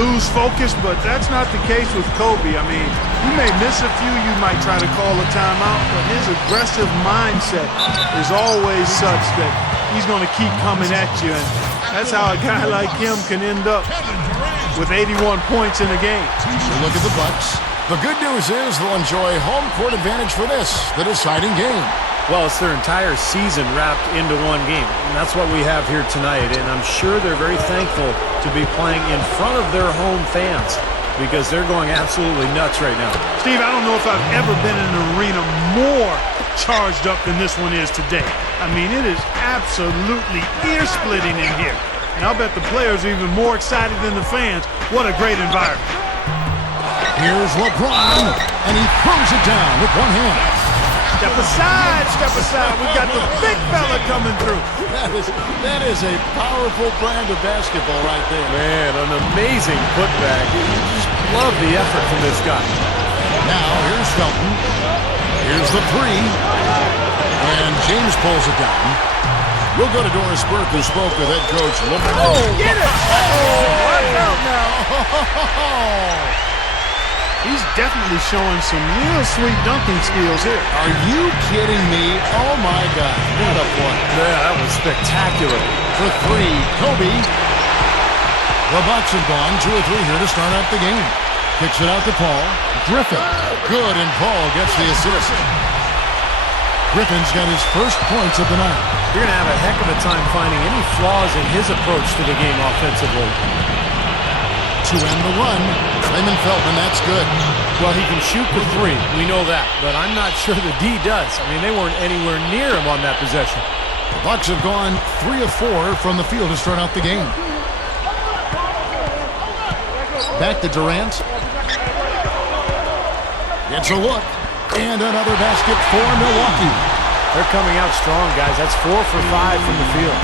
lose focus, but that's not the case with Kobe. I mean, you may miss a few, you might try to call a timeout, but his aggressive mindset is always such that he's going to keep coming at you, and that's how a guy like him can end up with 81 points in a game. So look at the Bucks. The good news is they'll enjoy home court advantage for this, the deciding game. Well, it's their entire season wrapped into one game, and that's what we have here tonight, and I'm sure they're very thankful to be playing in front of their home fans because they're going absolutely nuts right now. Steve, I don't know if I've ever been in an arena more charged up than this one is today. I mean, it is absolutely ear-splitting in here, and I'll bet the players are even more excited than the fans. What a great environment. Here's LeBron, and he throws it down with one hand. Step aside, step aside. We've got the big fella coming through. That is a powerful brand of basketball right there. Man, an amazing putback. You just love the effort from this guy. Now, here's Felton. Here's the three. And James pulls it down. We'll go to Doris Burke, who spoke with head coach LeBron. Oh, get it! Oh, watch out now. He's definitely showing some real sweet dunking skills here. Are you kidding me? Oh, my God. What a play. Yeah, that was spectacular. For three, Kobe. The Bucks have gone 2 or 3 here to start out the game. Kicks it out to Paul. Griffin. Good, and Paul gets the assist. Griffin's got his first points of the night. You're going to have a heck of a time finding any flaws in his approach to the game offensively. To end the run, Raymond Felton, that's good. Well, he can shoot the three. We know that. But I'm not sure the D does. I mean, they weren't anywhere near him on that possession. The Bucks have gone 3 of 4 from the field to start out the game. Back to Durant. It's a look. And another basket for Milwaukee. They're coming out strong, guys. That's 4 for 5 from the field.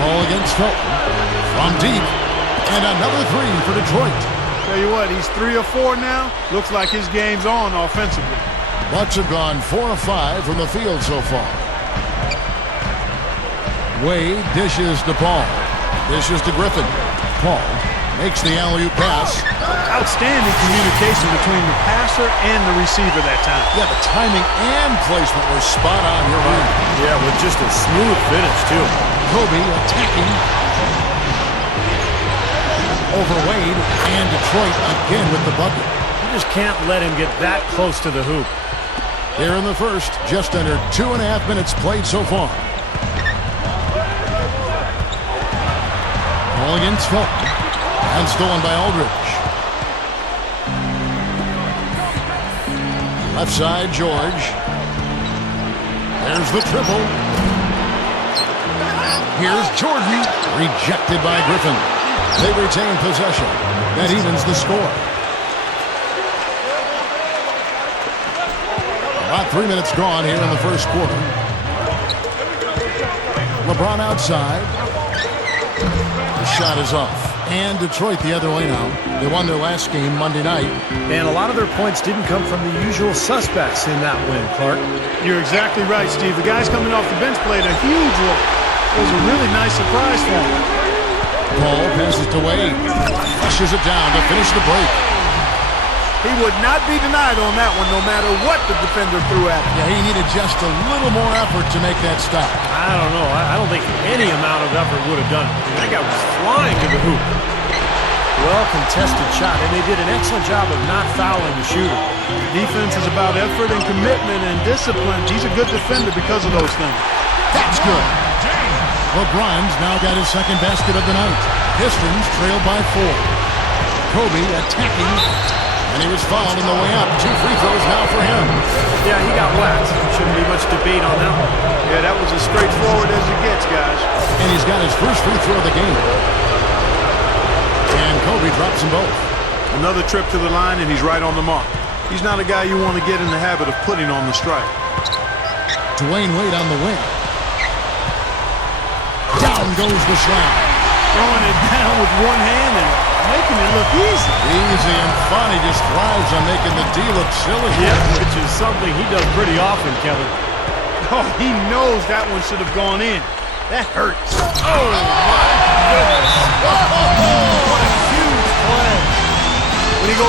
Ball against Felton. From deep. And another 3 for Detroit. Tell you what, he's 3 of 4 now. Looks like his game's on offensively. Bucks have gone 4 of 5 from the field so far. Wade dishes to Paul. Dishes to Griffin. Paul makes the alley-oop pass. Outstanding communication between the passer and the receiver that time. Yeah, the timing and placement were spot on here, Ryan. Yeah, with just a smooth finish, too. Kobe attacking over Wade, and Detroit again with the bucket. You just can't let him get that close to the hoop. Here in the first, just under 2.5 minutes played so far. Ball against Felton, and stolen by Aldridge. Left side, George. There's the triple. Here's Jordan, rejected by Griffin. They retain possession. That evens the score. About 3 minutes gone here in the first quarter. LeBron outside. The shot is off. And Detroit the other way now. They won their last game Monday night. And a lot of their points didn't come from the usual suspects in that win, Clark. You're exactly right, Steve. The guys coming off the bench played a huge role. It was a really nice surprise for him. Paul passes to Wade. Flushes it down to finish the break. He would not be denied on that one, no matter what the defender threw at him. Yeah, he needed just a little more effort to make that stop. I don't know. I don't think any amount of effort would have done it. I mean, that guy was flying to the hoop. Well-contested shot, and they did an excellent job of not fouling the shooter. Defense is about effort and commitment and discipline. He's a good defender because of those things. That's good. LeBron's now got his second basket of the night. Pistons trailed by 4. Kobe attacking, and he was fouled on the way up. 2 free throws now for him. Yeah, he got whacked. Shouldn't be much debate on that one. Yeah, that was as straightforward as it gets, guys. And he's got his first free throw of the game. And Kobe drops them both. Another trip to the line, and he's right on the mark. He's not a guy you want to get in the habit of putting on the strike. Dwayne Wade on the wing. Down goes the slam. Throwing it down with one hand and making it look easy. Easy and fun. He just thrives on making the D look silly. Yeah, which is something he does pretty often, Kevin. Oh, he knows that one should have gone in. That hurts. Oh, my.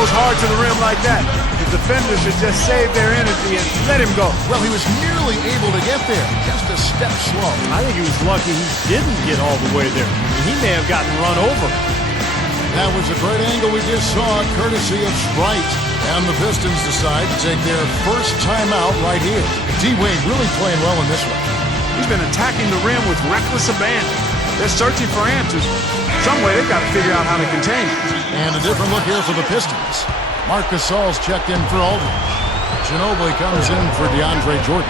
goes hard to the rim like that, the defender should just save their energy and let him go. Well, he was nearly able to get there, just a step slow. I think he was lucky he didn't get all the way there. He may have gotten run over. That was a great angle we just saw, courtesy of Sprite. And the Pistons decide to take their first timeout right here. D-Wade really playing well in this one. He's been attacking the rim with reckless abandon. They're searching for answers. Some way they've got to figure out how to contain it. And a different look here for the Pistons. Marc Gasol's checked in for Aldridge. Ginobili comes in for DeAndre Jordan.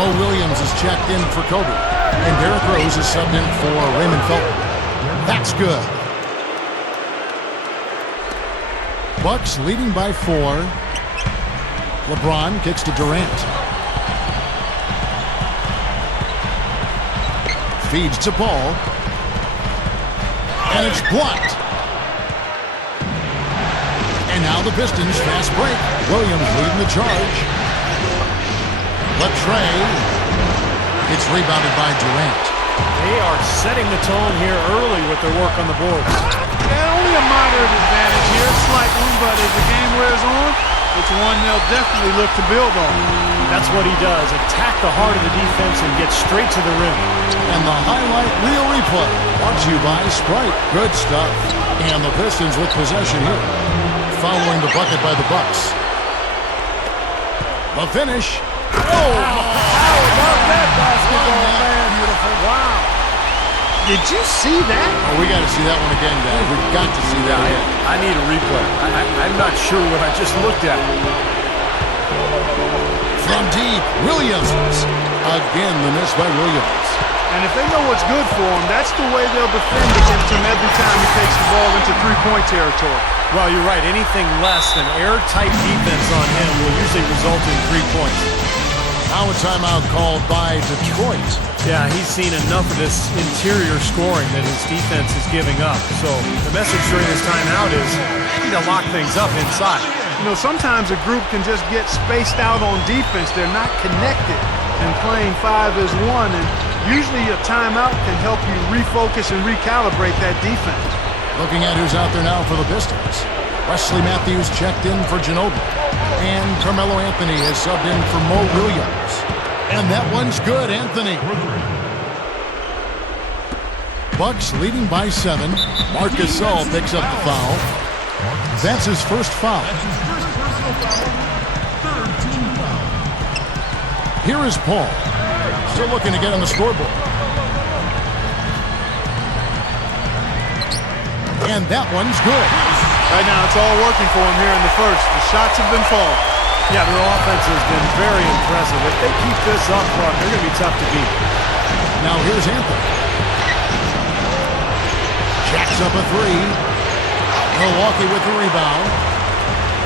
Mo Williams is checked in for Kobe. And Derrick Rose is subbed in for Raymond Felton. That's good. Bucks leading by 4. LeBron kicks to Durant. Feeds to Paul. And it's blocked. And now the Pistons fast break. Williams leading the charge. Latrey. It's rebounded by Durant. They are setting the tone here early with their work on the boards. Yeah, only a moderate advantage here, slight one, but as the game wears on, it's one they'll definitely look to build on. That's what he does, attack the heart of the defense and get straight to the rim. And the highlight reel replay brought to you by Sprite. Good stuff. And the Pistons with possession here, following the bucket by the Bucks. The finish. Oh, how about that basketball, man? Beautiful. Wow. Did you see that? Oh, we got to see that one again, guys. We've got to see that again. I need a replay. I'm not sure what I just looked at. From deep, Williams. Again, the miss by Williams. And if they know what's good for him, that's the way they'll defend against him every time he takes the ball into three-point territory. Well, you're right. Anything less than airtight defense on him will usually result in 3 points. Now a timeout called by Detroit. Yeah, he's seen enough of this interior scoring that his defense is giving up. So the message during this timeout is you need to lock things up inside. You know, sometimes a group can just get spaced out on defense. They're not connected and playing 5 as 1. And usually a timeout can help you refocus and recalibrate that defense. Looking at who's out there now for the Pistons. Wesley Matthews checked in for Ginobili. And Carmelo Anthony has subbed in for Mo Williams. And that one's good, Anthony. Bucks leading by 7. Marc Gasol picks up the foul. That's his first foul. Here is Paul. Still looking to get on the scoreboard. And that one's good. Right now, it's all working for him here in the first. The shots have been falling. Yeah, their offense has been very impressive. If they keep this up, Clark, they're going to be tough to beat. Now here's Anthony. Jacks up a 3. Milwaukee with the rebound.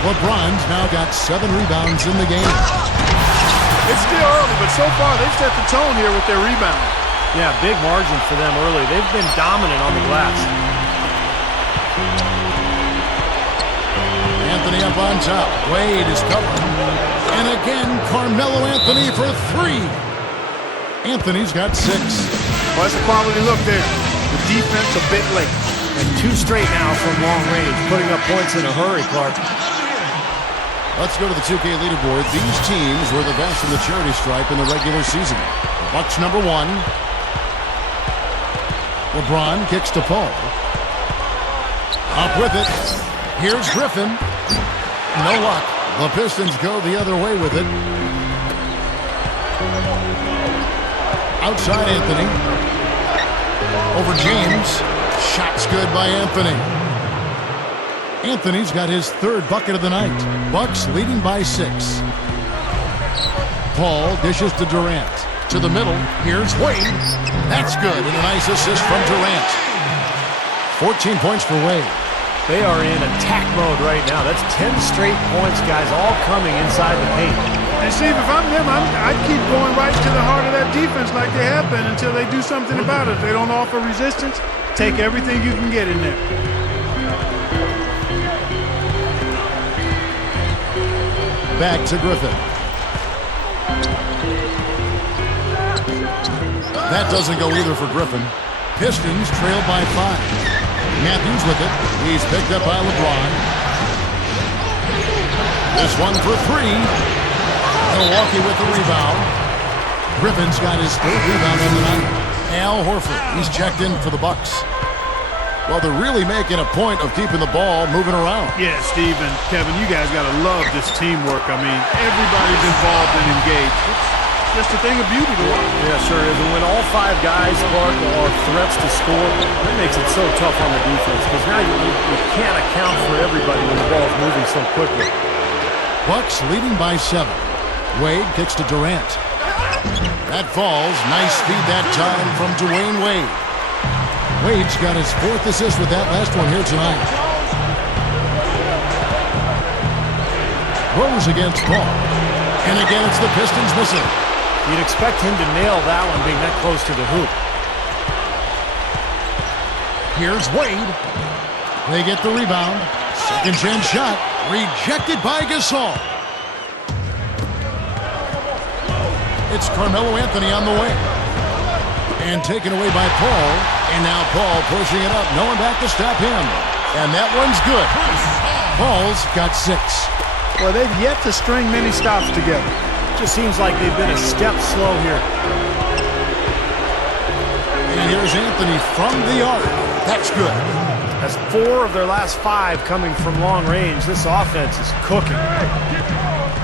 LeBron's now got 7 rebounds in the game. It's still early, but so far they've set the tone here with their rebound. Yeah, big margin for them early. They've been dominant on the glass. Anthony up on top. Wade is covered. And again, Carmelo Anthony for 3. Anthony's got 6. Well, that's a quality look there. The defense a bit late. And 2 straight now from long range, putting up points in a hurry, Clark. Let's go to the 2K leaderboard. These teams were the best in the charity stripe in the regular season. Bucks number 1. LeBron kicks to Paul. Up with it. Here's Griffin. No luck. The Pistons go the other way with it. Outside Anthony. Over James. Shot's good by Anthony. Anthony's got his 3rd bucket of the night. Bucks leading by 6. Paul dishes to Durant. To the middle. Here's Wade. That's good. And a nice assist from Durant. 14 points for Wade. They are in attack mode right now. That's 10 straight points, guys, all coming inside the paint. And Steve, if I'm them, I'd keep going right to the heart of that defense like they have been until they do something about it. If they don't offer resistance, take everything you can get in there. Back to Griffin. That doesn't go either for Griffin. Pistons trail by 5. Matthews with it. He's picked up by LeBron. This one for three. Milwaukee with the rebound. Griffin's got his third rebound on the night. Al Horford, he's checked in for the Bucks. Well, they're really making a point of keeping the ball moving around. Yeah, Steve and Kevin, you guys got to love this teamwork. I mean, everybody's involved and engaged. It's just a thing of beauty to watch. Yeah, sure is. And when all five guys, Clark, are threats to score, that makes it so tough on the defense because now you can't account for everybody when the ball's moving so quickly. Bucks leading by 7. Wade kicks to Durant. That falls. Nice feed that time from Dwayne Wade. Wade's got his 4th assist with that last one here tonight. Rose against Paul. And again, it's the Pistons missing. You'd expect him to nail that one being that close to the hoop. Here's Wade. They get the rebound. Second chance shot. Rejected by Gasol. It's Carmelo Anthony on the way. And taken away by Paul. And now Paul pushing it up. No one back to stop him. And that one's good. Paul's got 6. Well, they've yet to string many stops together. Just seems like they've been a step slow here. And here's Anthony from the arc. That's good. That's 4 of their last 5 coming from long range. This offense is cooking.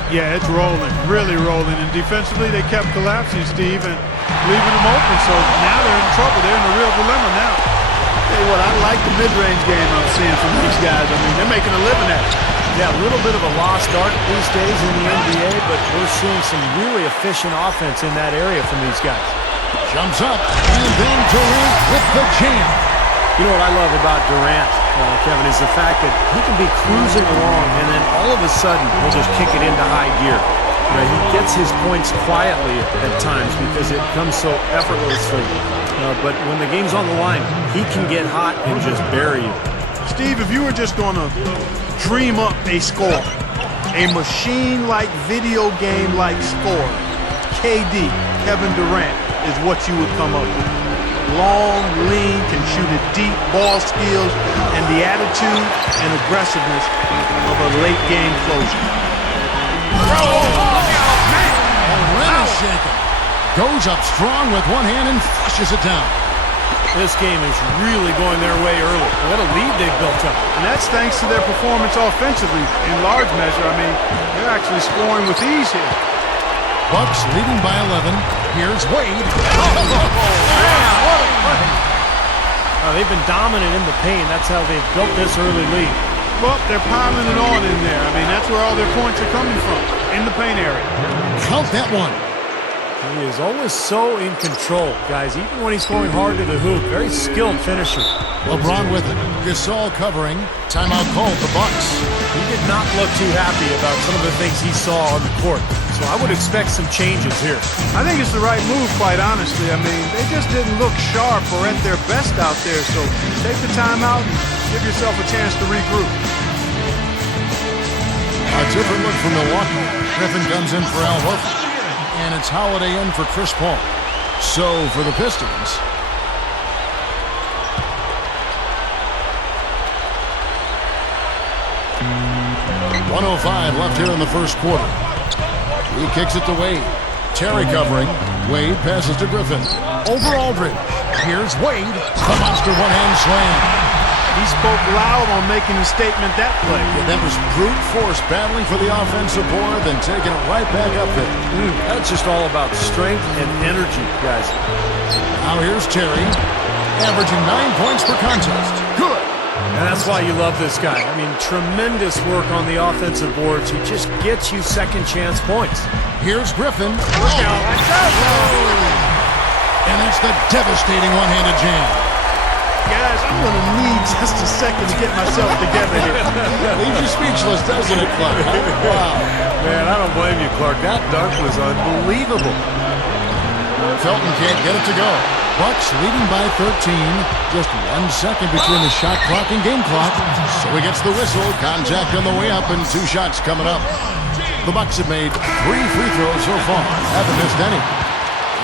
Yeah, it's rolling, really rolling. And defensively, they kept collapsing, Steve, and leaving them open. So now they're in trouble. They're in a real dilemma now. Tell you what, I like the mid-range game I'm seeing from these guys. I mean, they're making a living at it. Yeah, a little bit of a lost art these days in the NBA, but we're seeing some really efficient offense in that area from these guys. Jumps up, and then Durant with the jam. You know what I love about Durant, Kevin, is the fact that he can be cruising along, and then all of a sudden, he'll just kick it into high gear. You know, he gets his points quietly at times because it comes so effortlessly. But when the game's on the line, he can get hot and just bury you. Steve, if you were just going to dream up a score, a machine-like, video game-like score, KD, Kevin Durant, is what you would come up with. Long, lean, can shoot it deep, ball skills, and the attitude and aggressiveness of a late-game closer. Already shaken. Goes up strong with one hand and flushes it down. This game is really going their way early. What a lead they've built up. And that's thanks to their performance offensively in large measure. I mean, they're actually scoring with ease here. Bucks leading by 11. Here's Wade. They've been dominant in the paint. That's how they've built this early lead. Well, they're piling it on in there. I mean, that's where all their points are coming from, in the paint area. Count that one. He is always so in control, guys, even when he's going hard to the hoop. Very skilled finisher. LeBron with it. Gasol covering. Timeout called the Bucks. He did not look too happy about some of the things he saw on the court. So I would expect some changes here. I think it's the right move, quite honestly. I mean, they just didn't look sharp or at their best out there. So take the timeout and give yourself a chance to regroup. A different look for Milwaukee. Griffin comes in for Al Horford. And it's Holiday in for Chris Paul. So for the Pistons, .105 left here in the first quarter. He kicks it to Wade. Terry covering. Wade passes to Griffin. Over Aldridge. Here's Wade. The monster one-hand slam. He spoke loud on making a statement that play. Yeah, that was brute force battling for the offensive board, then taking it right back up there. That's just all about strength and energy, guys. Now here's Terry, averaging 9 points per contest. Good. And that's why you love this guy. I mean, tremendous work on the offensive boards. He just gets you second chance points. Here's Griffin. And that's the devastating one-handed jam. Guys, I'm going to need just a second to get myself together here. Leaves you speechless, doesn't it, Clark? Wow. Man, I don't blame you, Clark. That dunk was unbelievable. Felton can't get it to go. Bucks leading by 13. Just 1 second between the shot clock and game clock. So he gets the whistle. Contact on the way up and 2 shots coming up. The Bucks have made 3 free throws so far. Haven't missed any.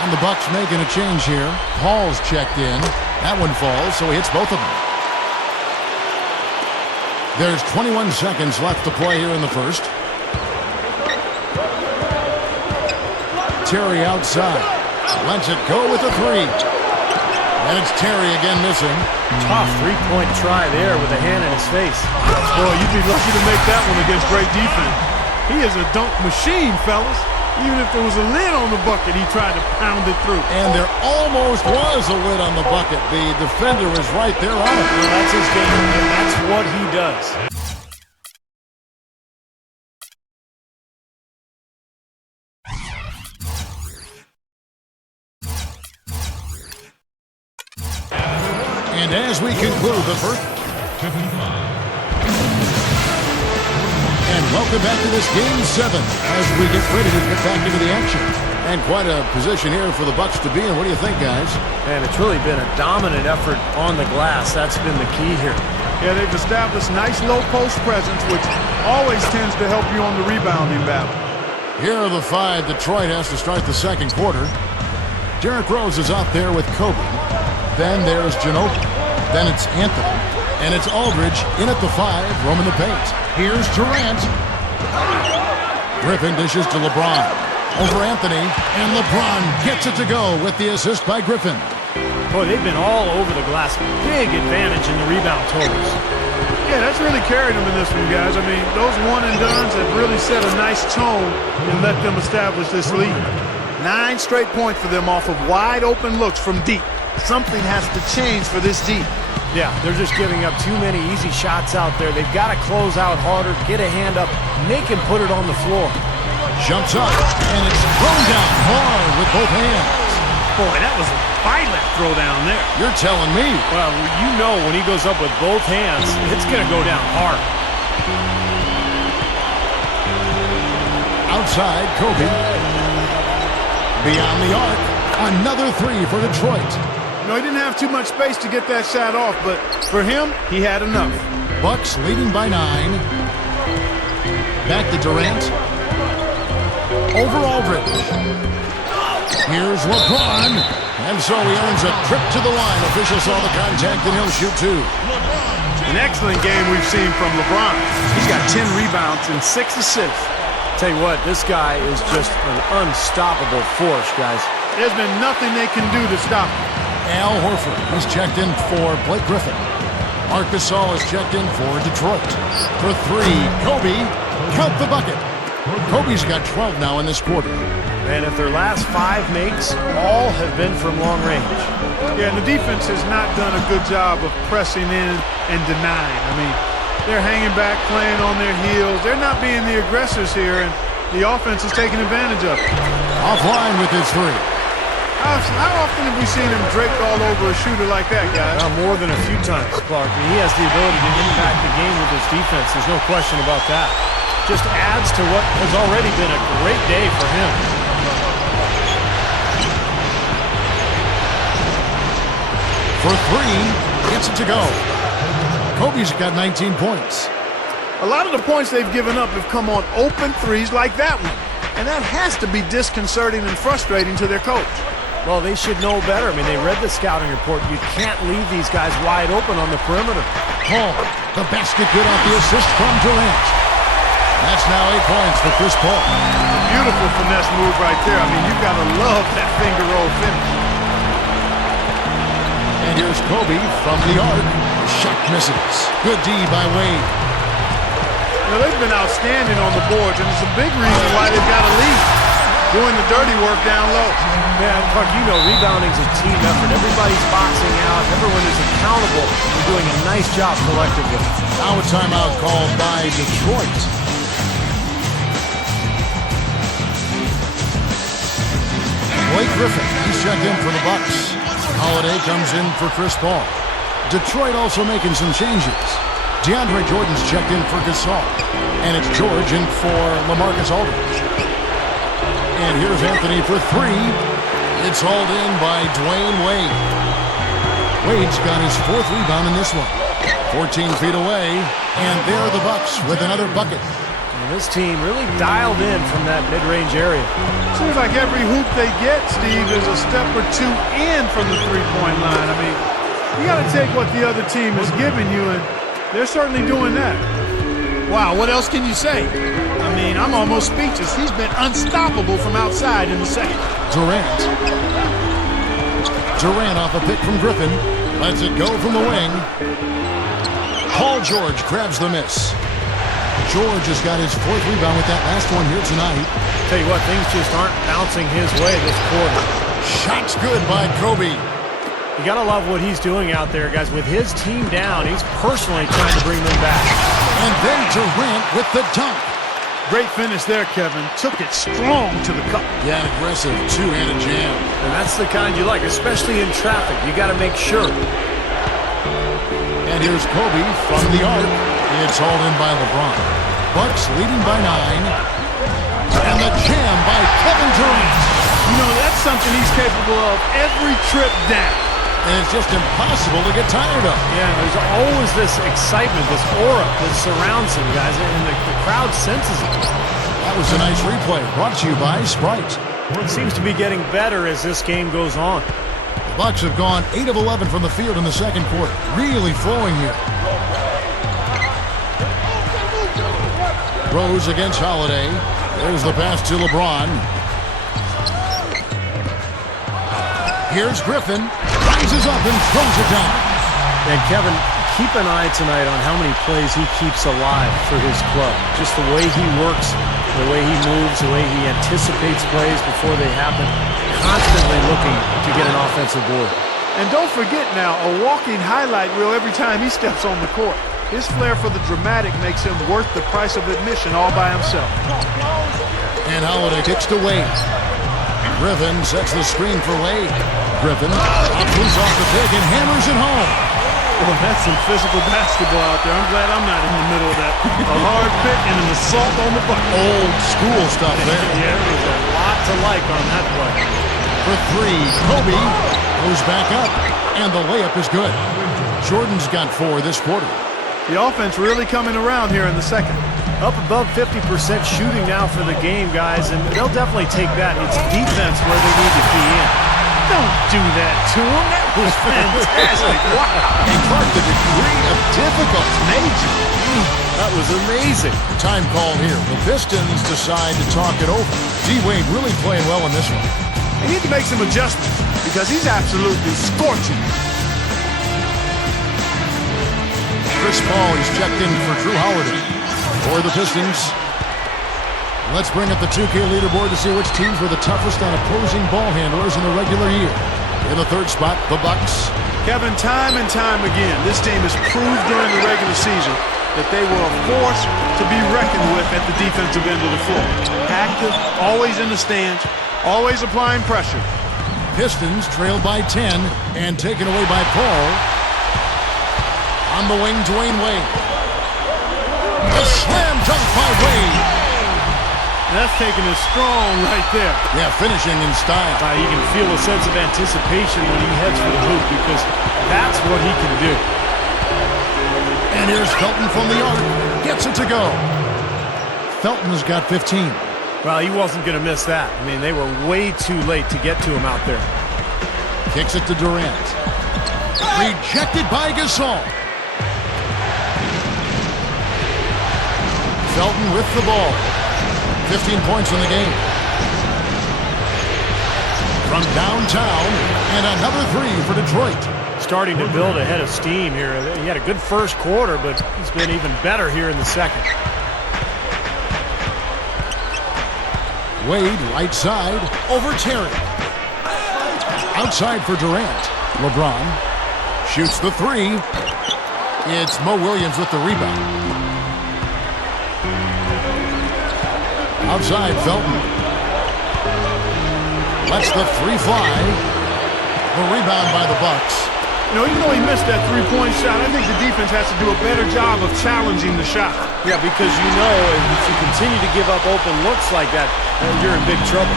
And the Bucks making a change here. Paul's checked in. That one falls, so he hits both of them. There's 21 seconds left to play here in the first. Terry outside. Lets it go with the three. And it's Terry again missing. Tough three-point try there with a hand in his face. Boy, you'd be lucky to make that one against great defense. He is a dunk machine, fellas. Even if there was a lid on the bucket, he tried to pound it through. And there almost was a lid on the bucket. The defender was right there on it. Well, that's his game, and that's what he does. And as we conclude the first... And welcome back to this Game 7 as we get ready to get back into the action. And quite a position here for the Bucks to be in. What do you think, guys? And it's really been a dominant effort on the glass. That's been the key here. Yeah, they've established nice low-post presence, which always tends to help you on the rebounding battle. Here are the five Detroit has to start the second quarter. Derrick Rose is out there with Kobe. Then there's Ginobili. Then it's Anthony. And it's Aldridge in at the 5, roaming the paint. Here's Durant. Griffin dishes to LeBron. Over Anthony. And LeBron gets it to go with the assist by Griffin. Boy, they've been all over the glass. Big advantage in the rebound totals. Yeah, that's really carried them in this one, guys. I mean, those one-and-dones have really set a nice tone and let them establish this lead. 9 straight points for them off of wide-open looks from deep. Something has to change for this deep. Yeah, they're just giving up too many easy shots out there. They've got to close out harder, get a hand up, make him put it on the floor. Jumps up, and it's thrown down hard with both hands. Boy, that was a violent throw down there. You're telling me. Well, you know when he goes up with both hands, it's going to go down hard. Outside, Kobe. Beyond the arc, another 3 for Detroit. You know, he didn't have too much space to get that shot off, but for him, he had enough. Bucks leading by 9. Back to Durant. Over Aldridge. Here's LeBron. And so he earns a trip to the line. Official saw the contact, and he'll shoot 2. An excellent game we've seen from LeBron. He's got 10 rebounds and 6 assists. Tell you what, this guy is just an unstoppable force, guys. There's been nothing they can do to stop him. Al Horford is checked in for Blake Griffin. Marc Gasol is checked in for Detroit. For 3, Kobe. Count the bucket. Kobe's got 12 now in this quarter. And if their last 5 makes, all have been from long range. Yeah, and the defense has not done a good job of pressing in and denying. I mean, they're hanging back, playing on their heels. They're not being the aggressors here, and the offense is taking advantage of it. Offline with his 3. How often have we seen him draped all over a shooter like that, guys? More than a few times, Clark. I mean, he has the ability to impact the game with his defense. There's no question about that. Just adds to what has already been a great day for him. For 3, gets it to go. Kobe's got 19 points. A lot of the points they've given up have come on open threes like that one. And that has to be disconcerting and frustrating to their coach. Well, they should know better. I mean, they read the scouting report. You can't leave these guys wide open on the perimeter. Paul, the basket good off the assist from Durant. That's now 8 points for Chris Paul. A beautiful finesse move right there. I mean, you've got to love that finger roll finish. And here's Kobe from the arc. The shot misses. Good D by Wade. You know, they've been outstanding on the boards, and it's a big reason why they've got a lead. Doing the dirty work down low. Man, Clark, you know rebounding's a team effort. Everybody's boxing out. Everyone is accountable for doing a nice job collectively. Now a timeout called by Detroit. Blake Griffin, he's checked in for the Bucks. Holiday comes in for Chris Paul. Detroit also making some changes. DeAndre Jordan's checked in for Gasol. And it's George in for LaMarcus Aldridge. And here's Anthony for 3. It's hauled in by Dwayne Wade. Wade's got his 4th rebound in this one. 14 feet away, and there are the Bucks with another bucket. And this team really dialed in from that mid-range area. Seems like every hoop they get, Steve, is a step or 2 in from the three-point line. I mean, you got to take what the other team is giving you, and they're certainly doing that. Wow, what else can you say? I mean, mean, I'm almost speechless. He's been unstoppable from outside in the second. Durant. Durant off a pick from Griffin. Lets it go from the wing. Paul George grabs the miss. George has got his 4th rebound with that last one here tonight. Tell you what, things just aren't bouncing his way this quarter. Shot's good by Kobe. You got to love what he's doing out there, guys. With his team down, he's personally trying to bring them back. And then Durant with the dunk. Great finish there, Kevin. Took it strong to the cup. Yeah, an aggressive two-handed jam. And that's the kind you like, especially in traffic. You got to make sure. And here's Kobe from the arc. It's hauled in by LeBron. Bucks leading by 9. And the jam by Kevin Durant. You know, that's something he's capable of every trip down. And it's just impossible to get tired of. Yeah, there's always this excitement, this aura that surrounds him, guys, and the crowd senses it. That was a nice replay, brought to you by Sprite. It seems to be getting better as this game goes on. The Bucks have gone 8 of 11 from the field in the second quarter. Really flowing here. Rose against Holiday. There's the pass to LeBron. Here's Griffin. Rises up and throws it down. And Kevin, keep an eye tonight on how many plays he keeps alive for his club. Just the way he works, the way he moves, the way he anticipates plays before they happen. Constantly looking to get an offensive board. And don't forget now, a walking highlight reel every time he steps on the court. His flair for the dramatic makes him worth the price of admission all by himself. And Holiday kicks to Wade. Griffin sets the screen for Wade. Griffin up loose off the pick and hammers it home. Well, that's some physical basketball out there. I'm glad I'm not in the middle of that. A hard pick and an assault on the bucket. Old school stuff there. Yeah, there's a lot to like on that play. For 3, Kobe goes back up, and the layup is good. Jordan's got 4 this quarter. The offense really coming around here in the second. Up above 50% shooting now for the game, guys, and they'll definitely take that. It's defense where they need to key in. Don't do that to him. That was fantastic. Wow. And Clark, the degree of difficulty. Major. That was amazing. Time call here. The Pistons decide to talk it over. D-Wade really playing well in this one. They need to make some adjustments because he's absolutely scorching. Chris Paul is checked in for Drew Holiday. For the Pistons, let's bring up the 2K leaderboard to see which teams were the toughest on opposing ball handlers in the regular year. In the 3rd spot, the Bucks. Kevin, time and time again, this team has proved during the regular season that they were a force to be reckoned with at the defensive end of the floor. Active, always in the stands, always applying pressure. Pistons trailed by 10 and taken away by Paul. On the wing, Dwayne Wade. A slam dunk by Wade. That's taking it strong right there. Yeah, finishing in style. You can feel a sense of anticipation when he heads for the hoop because that's what he can do. And here's Felton from the arc. Gets it to go. Felton's got 15. Well, he wasn't going to miss that. I mean, they were way too late to get to him out there. Kicks it to Durant. Rejected by Gasol. Felton with the ball. 15 points in the game. From downtown, and another 3 for Detroit. Starting to build a head of steam here. He had a good first quarter, but he's been even better here in the second. Wade, right side, over Terry. Outside for Durant. LeBron shoots the 3. It's Mo Williams with the rebound. Outside, Felton. Lets the 3 fly. The rebound by the Bucks. You know, even though he missed that three-point shot, I think the defense has to do a better job of challenging the shot. Yeah, because you know if you continue to give up open looks like that, you're in big trouble.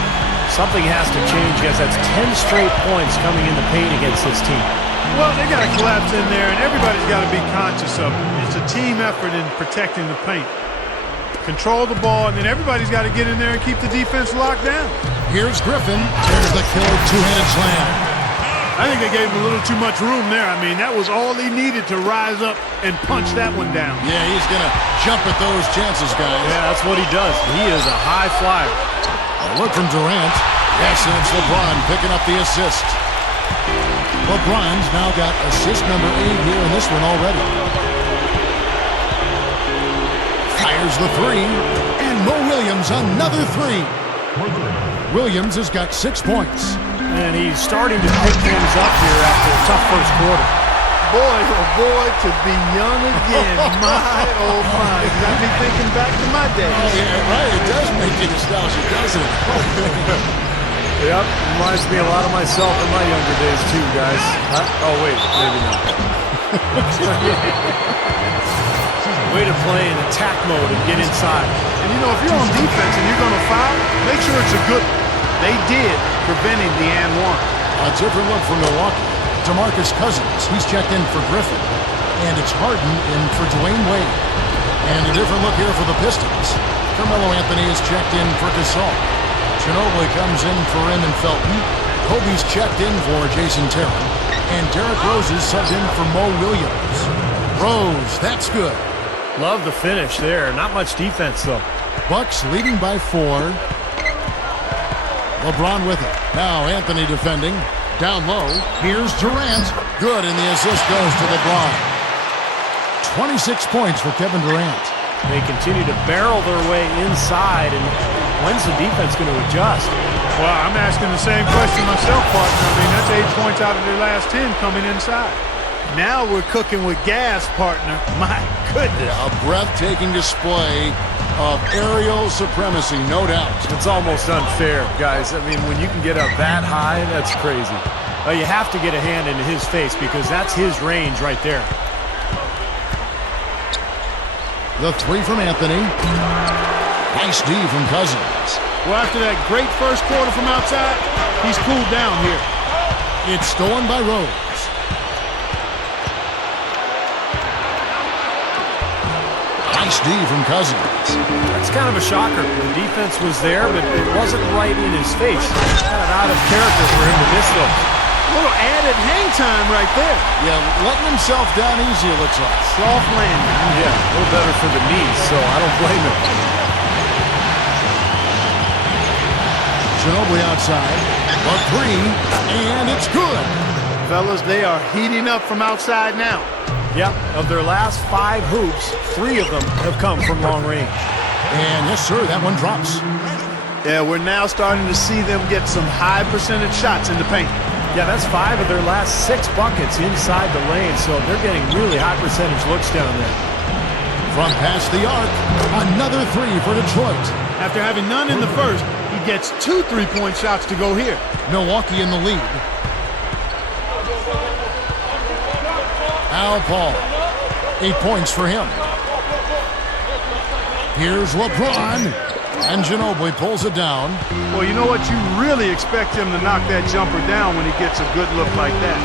Something has to change, guys. That's 10 straight points coming in the paint against this team. Well, they got to collapse in there, and everybody's got to be conscious of it. It's a team effort in protecting the paint. Control the ball, and then everybody's got to get in there and keep the defense locked down. Here's Griffin. There's the killer two-handed slam. I think they gave him a little too much room there. I mean, that was all he needed to rise up and punch that one down. Yeah, he's going to jump at those chances, guys. Yeah, that's what he does. He is a high flyer. A look from Durant. Yes, and it's LeBron picking up the assist. LeBron's now got assist number 8 here in this one already. Fires the three, and Mo Williams another three. Williams has got 6 points. And he's starting to pick things up here after a tough first quarter. Boy, oh boy, to be young again. My, oh my. Got me thinking back to my days. Oh, yeah, right. It does make you nostalgic, doesn't it? Yep, reminds me a lot of myself in my younger days too, guys. Oh, wait, maybe not. Way to play in attack mode and get inside. And you know, if you're on defense and you're going to foul, make sure it's a good one. They did, preventing the and one. A different look for Milwaukee. DeMarcus Cousins, he's checked in for Griffin. And it's Harden in for Dwayne Wade. And a different look here for the Pistons. Carmelo Anthony is checked in for Gasol. Ginobili comes in for Raymond Felton. Kobe's checked in for Jason Terry. And Derrick Rose is subbed in for Mo Williams. Rose, that's good. Love the finish there. Not much defense, though. Bucks leading by 4. LeBron with it. Now Anthony defending. Down low. Here's Durant. Good, and the assist goes to LeBron. 26 points for Kevin Durant. They continue to barrel their way inside, and when's the defense going to adjust? Well, I'm asking the same question myself, partner. I mean, that's 8 points out of their last 10 coming inside. Now we're cooking with gas, partner. My goodness. A breathtaking display of aerial supremacy, no doubt. It's almost unfair, guys. I mean, when you can get up that high, that's crazy. You have to get a hand into his face because that's his range right there. The three from Anthony. Nice D from Cousins. Well, after that great first quarter from outside, he's cooled down here. It's stolen by Rose. Nice D from Cousins. That's kind of a shocker. The defense was there, but it wasn't right in his face. Kind of out of character for him to miss those. A little added hang time right there. Yeah, letting himself down easy, it looks like. Soft landing. Yeah, a little better for the knees, so I don't blame him. Ginobili outside. A three, and it's good. Fellas, they are heating up from outside now. Yeah, of their last 5 hoops, 3 of them have come from long range. And yes, sir, that one drops. Yeah, we're now starting to see them get some high percentage shots in the paint. Yeah, that's 5 of their last 6 buckets inside the lane, so they're getting really high percentage looks down there. From past the arc, another 3 for Detroit. After having none in the first, he gets 2 3-point shots to go here. Milwaukee in the lead. Al Paul, 8 points for him. Here's LeBron, and Ginobili pulls it down. Well, you know what? You really expect him to knock that jumper down when he gets a good look like that.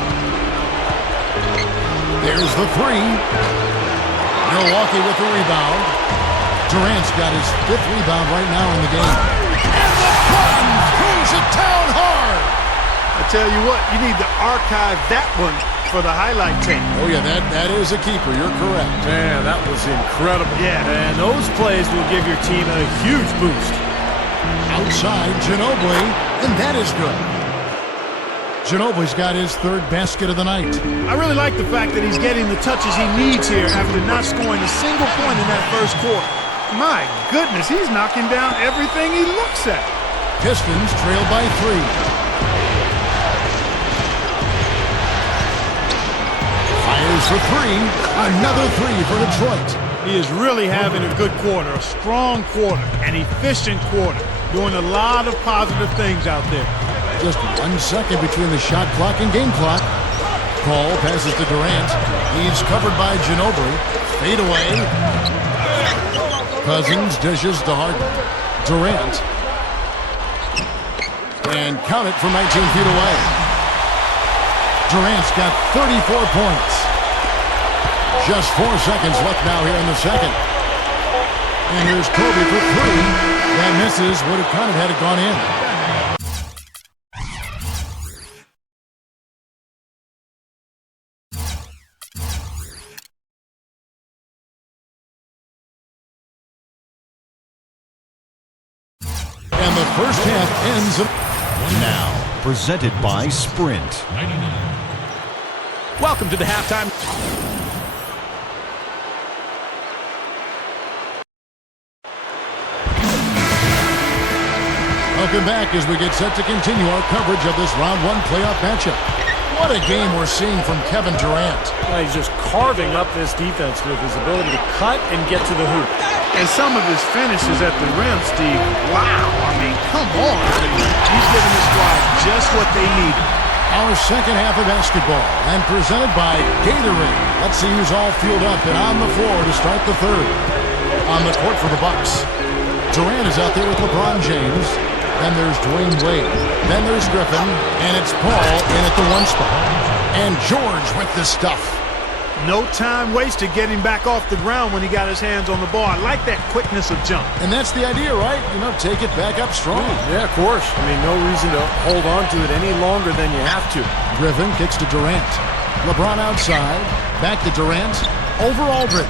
There's the 3. Milwaukee with the rebound. Durant's got his 5th rebound right now in the game. And LeBron throws it down hard. I tell you what, you need to archive that one for the highlight tape. Oh, yeah, that is a keeper. You're correct. Man, that was incredible. Yeah. And those plays will give your team a huge boost. Outside, Ginobili, and that is good. Ginobili's got his 3rd basket of the night. I really like the fact that he's getting the touches he needs here after not scoring a single point in that first quarter. My goodness, he's knocking down everything he looks at. Pistons trail by 3. Fires for 3. Another 3 for Detroit. He is really having a good quarter, a strong quarter, an efficient quarter, doing a lot of positive things out there. Just 1 second between the shot clock and game clock. Paul passes to Durant. He's covered by Ginobili. Fade away. Cousins dishes to Harden. Durant. And count it from 19 feet away. Durant's got 34 points. Just 4 seconds left now here in the second. And here's Kobe for 3. That misses. Would have kind of had it gone in. first half ends. Now, presented by Sprint. Welcome to the halftime. Welcome back as we get set to continue our coverage of this round one playoff matchup. What a game we're seeing from Kevin Durant. He's just carving up this defense with his ability to cut and get to the hoop. And some of his finishes at the rim, Steve, wow. I mean, come on. He's giving the squad just what they need. Our second half of basketball and presented by Gatorade. Let's see who's all fueled up and on the floor to start the third. On the court for the Bucks, Durant is out there with LeBron James. Then there's Dwayne Wade. Then there's Griffin. And it's Paul in at the one spot. And George with the stuff. No time wasted getting back off the ground when he got his hands on the ball. I like that quickness of jump. And that's the idea, right? You know, take it back up strong. Yeah, of course. I mean, no reason to hold on to it any longer than you have to. Griffin kicks to Durant. LeBron outside. Back to Durant. Over Aldridge.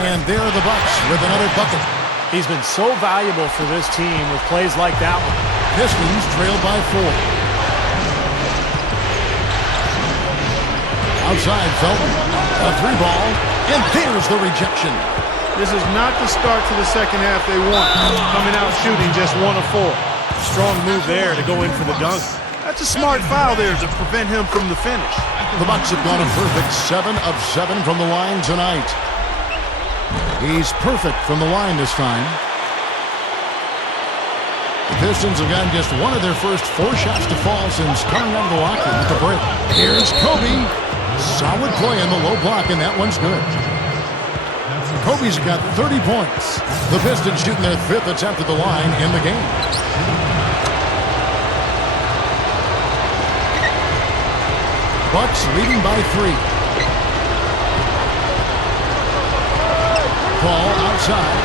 And there are the Bucks with another bucket. He's been so valuable for this team with plays like that one. Pistons trailed by 4. Outside, Felton. A 3-ball. And there's the rejection. This is not the start to the second half they want. Coming out shooting just 1 of 4. Strong move there to go in for the dunk. That's a smart foul there to prevent him from the finish. The Bucks have gone a perfect 7 of 7 from the line tonight. He's perfect from the line this time. The Pistons have gotten just one of their first 4 shots to fall since coming out of the locker room at the break. Here's Kobe. Solid play in the low block, and that one's good. Kobe's got 30 points. The Pistons shooting their 5th attempt at the line in the game. Bucks leading by 3. Paul outside.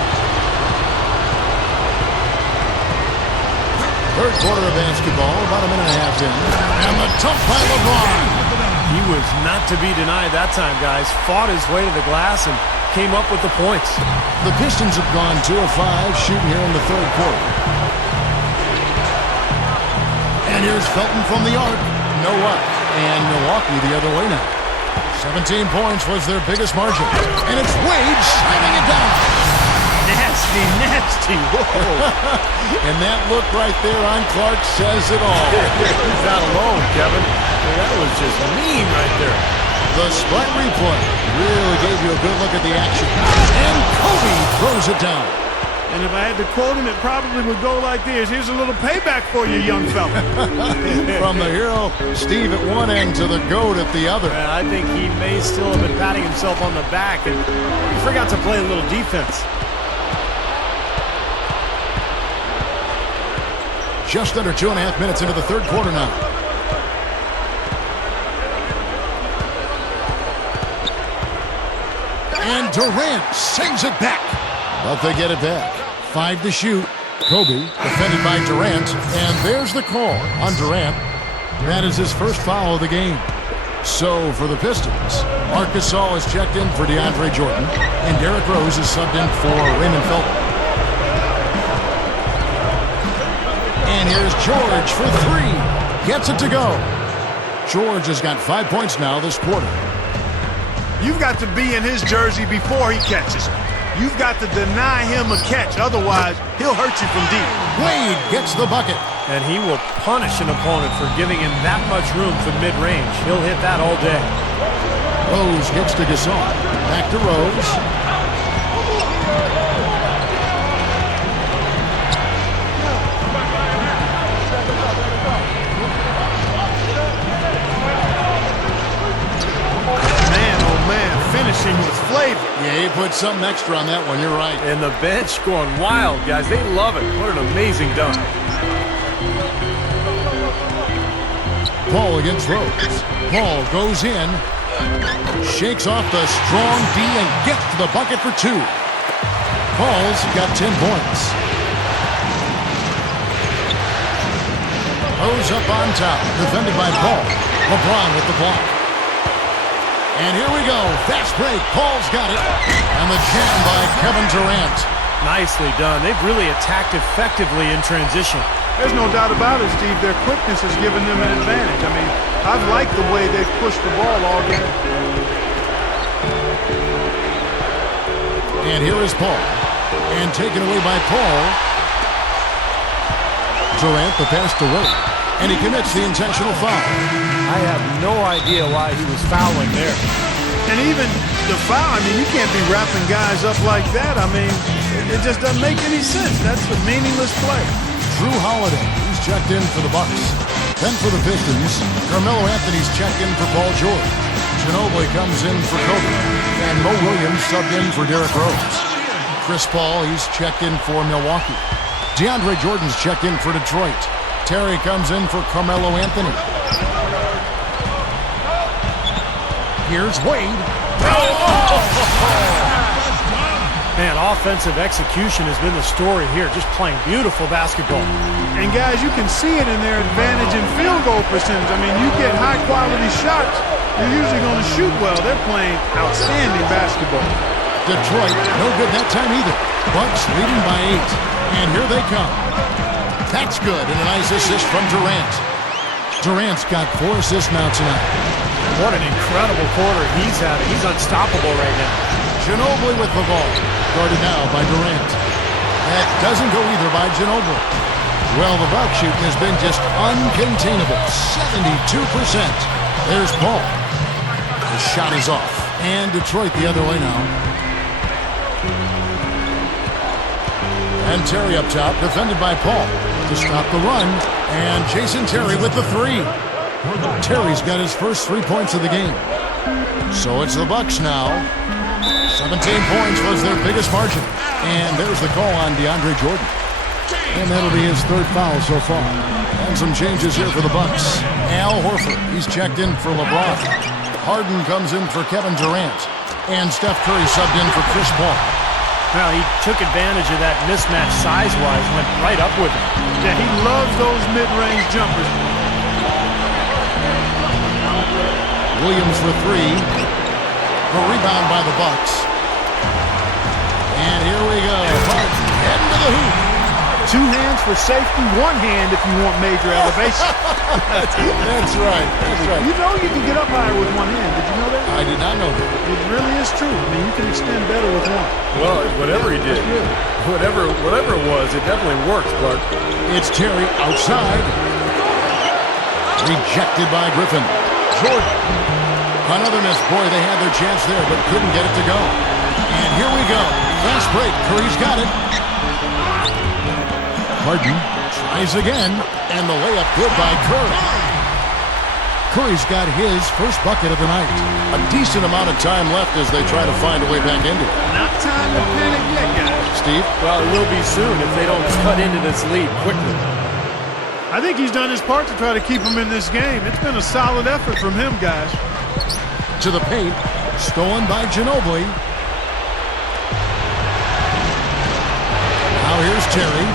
Third quarter of basketball, about a minute and a half in. And the dunk by LeBron. He was not to be denied that time, guys. Fought his way to the glass and came up with the points. The Pistons have gone 2 of 5 shooting here in the third quarter. And here's Felton from the arc. No up. And Milwaukee the other way now. 17 points was their biggest margin. And it's Wade slamming it down. Nasty, nasty. Whoa. And that look right there on Clark says it all. He's not alone, Kevin. That was just mean right there. The split replay really gave you a good look at the action. And Kobe throws it down. And if I had to quote him, it probably would go like this. Here's a little payback for you, young fella. From the hero, Steve at one end to the GOAT at the other. I think he may still have been patting himself on the back, and he forgot to play a little defense. Just under 2.5 minutes into the third quarter now. And Durant sends it back. But they get it back. 5 to shoot. Kobe defended by Durant. And there's the call on Durant. That is his first foul of the game. So for the Pistons, Marc Gasol is checked in for DeAndre Jordan. And Derrick Rose is subbed in for Raymond Felton. And here's George for 3. Gets it to go. George has got 5 points now this quarter. You've got to be in his jersey before he catches it. You've got to deny him a catch. Otherwise, he'll hurt you from deep. Wade gets the bucket. And he will punish an opponent for giving him that much room from mid-range. He'll hit that all day. Rose gets to Gasol. Back to Rose. Finishing with flavor. Yeah, he put something extra on that one. You're right. And the bench going wild, guys. They love it. What an amazing dunk. Paul against Rose. Paul goes in, shakes off the strong D, and gets to the bucket for 2. Paul's got 10 points. Rose up on top, defended by Paul. LeBron with the block. And here we go. Fast break. Paul's got it. And the jam by Kevin Durant. Nicely done. They've really attacked effectively in transition. There's no doubt about it, Steve. Their quickness has given them an advantage. I mean, I've liked the way they've pushed the ball all game. And here is Paul. And taken away by Paul. Durant, the pass to Wade. And he commits the intentional foul. I have no idea why he was fouling there. And even the foul, I mean, you can't be wrapping guys up like that. I mean, it just doesn't make any sense. That's a meaningless play. Drew Holiday, he's checked in for the Bucks. Then for the Pistons, Carmelo Anthony's checked in for Paul George. Ginobili comes in for Kobe. And Mo Williams subbed in for Derrick Rose. Chris Paul, he's checked in for Milwaukee. DeAndre Jordan's checked in for Detroit. Terry comes in for Carmelo Anthony. Here's Wade. Man, offensive execution has been the story here. Just playing beautiful basketball. And guys, you can see it in their advantage in field goal percentage. I mean, you get high quality shots, you're usually going to shoot well. They're playing outstanding basketball. Detroit, no good that time either. Bucks leading by 8. And here they come. That's good, and a nice assist from Durant. Durant's got 4 assists now tonight. What an incredible quarter he's having. He's unstoppable right now. Ginobili with the ball. Guarded now by Durant. That doesn't go either by Ginobili. Well, the Bucks shooting has been just uncontainable. 72%. There's Paul. The shot is off. And Detroit the other way now. And Terry up top, defended by Paul. To stop the run. And Jason Terry with the 3. Terry's got his first 3 points of the game. So it's the Bucks now. 17 points was their biggest margin. And there's the call on DeAndre Jordan. And that'll be his 3rd foul so far. And some changes here for the Bucks. Al Horford, he's checked in for LeBron. Harden comes in for Kevin Durant. And Steph Curry subbed in for Chris Paul. Well, he took advantage of that mismatch size-wise, went right up with him. Yeah, he loves those mid-range jumpers. Williams for 3. A rebound by the Bucks. And here we go. Heading to the hoop. 2 hands for safety, 1 hand if you want major elevation. That's right. That's right. You know you can get up higher with 1 hand. Did you know that? I did not know that. It really is true. I mean, you can extend better with 1. Well, whatever he did, whatever it was, it definitely worked, Clark. It's Terry outside. Rejected by Griffin. Jordan. Another miss. Boy, they had their chance there, but couldn't get it to go. And here we go. Fast break. Curry's got it. Harden tries again. And the layup good by Curry. Curry's got his first bucket of the night. A decent amount of time left as they try to find a way back into it. Not time to panic yet, guys. Steve? Well, it will be soon if they don't cut into this lead quickly. I think he's done his part to try to keep him in this game. It's been a solid effort from him, guys. To the paint. Stolen by Ginobili. Now here's Terry.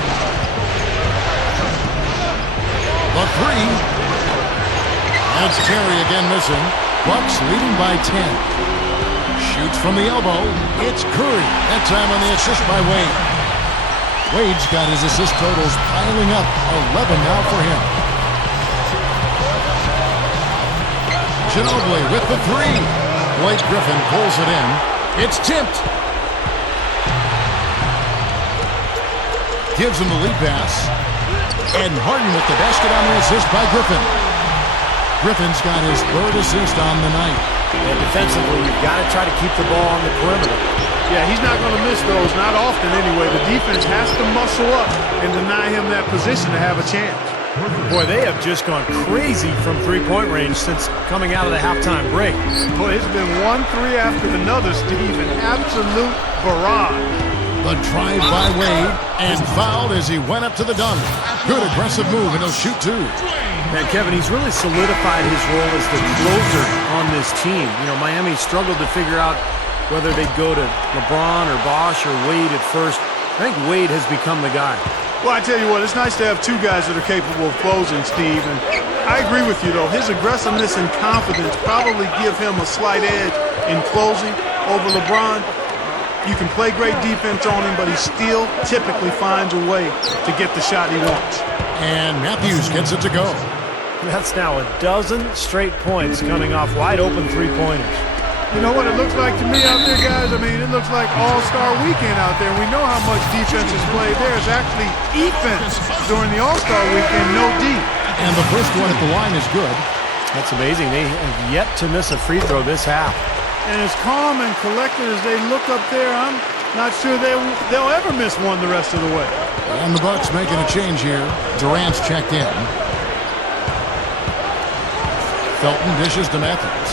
The 3. That's Terry again missing. Bucks leading by 10. Shoots from the elbow. It's Curry. That time on the assist by Wade. Wade's got his assist totals piling up. 11 now for him. Ginobili with the 3. Blake Griffin pulls it in. It's tipped. Gives him the lead pass. And Harden with the basket on the assist by Griffin. Griffin's got his 3rd assist on the night. And defensively, you've got to try to keep the ball on the perimeter. Yeah, he's not going to miss those, not often anyway. The defense has to muscle up and deny him that position to have a chance. Boy, they have just gone crazy from three-point range since coming out of the halftime break. Boy, it's been 1 3 after another, Steve, an absolute barrage. The drive by Wade, and fouled as he went up to the dunk. Good aggressive move, and he'll shoot 2. Man, Kevin, he's really solidified his role as the closer on this team. You know, Miami struggled to figure out whether they'd go to LeBron or Bosh or Wade at first. I think Wade has become the guy. Well, I tell you what, it's nice to have 2 guys that are capable of closing, Steve. And I agree with you, though. His aggressiveness and confidence probably give him a slight edge in closing over LeBron. You can play great defense on him, but he still typically finds a way to get the shot he wants. And Matthews gets it to go. That's now a dozen straight points coming off wide open three-pointers. You know what it looks like to me out there, guys? I mean, it looks like All-Star Weekend out there. We know how much defense is played. There's actually defense during the All-Star Weekend, no D. And the first one at the line is good. That's amazing. They have yet to miss a free throw this half. And as calm and collected as they look up there, I'm not sure they'll ever miss one the rest of the way. And the Bucks making a change here. Durant's checked in. Felton dishes to Matthews.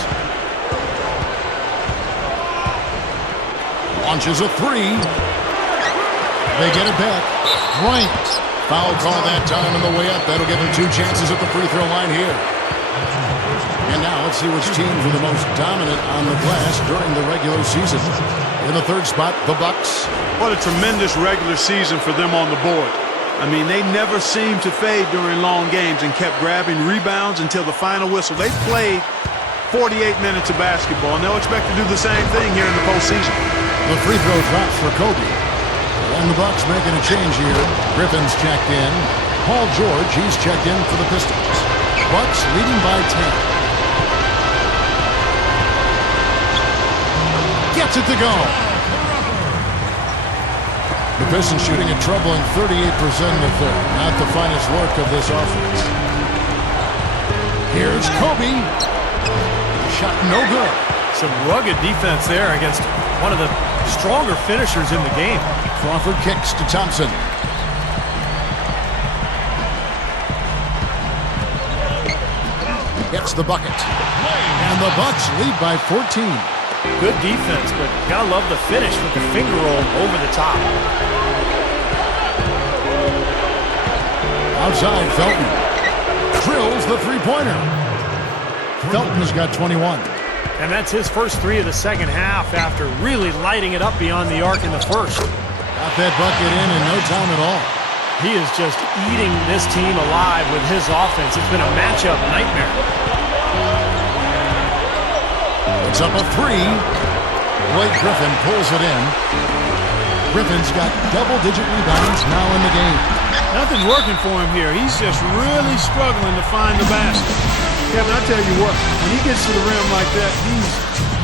Launches a three. They get it back. Bryant. Foul call that time on the way up. That'll give him 2 chances at the free throw line here. And now let's see which teams are the most dominant on the glass during the regular season. In the third spot, the Bucks. What a tremendous regular season for them on the board. I mean, they never seemed to fade during long games and kept grabbing rebounds until the final whistle. They played 48 minutes of basketball, and they'll expect to do the same thing here in the postseason. The free throw drops for Kobe. And the Bucks making a change here. Griffin's checked in. Paul George, he's checked in for the Pistons. Bucks leading by 10. Gets it to go. The Pistons shooting a troubling 38% in the third. Not the finest work of this offense. Here's Kobe. Shot no good. Some rugged defense there against one of the stronger finishers in the game. Crawford kicks to Thompson. Gets the bucket. And the Bucks lead by 14. Good defense, but gotta love the finish with the finger roll over the top. Outside, Felton drills the three-pointer. Felton's got 21. And that's his first 3 of the second half after really lighting it up beyond the arc in the first. Got that bucket in no time at all. He is just eating this team alive with his offense. It's been a matchup nightmare. It's up a 3. Blake Griffin pulls it in. Griffin's got double-digit rebounds now in the game. Nothing's working for him here. He's just really struggling to find the basket. Kevin, I tell you what, when he gets to the rim like that, he's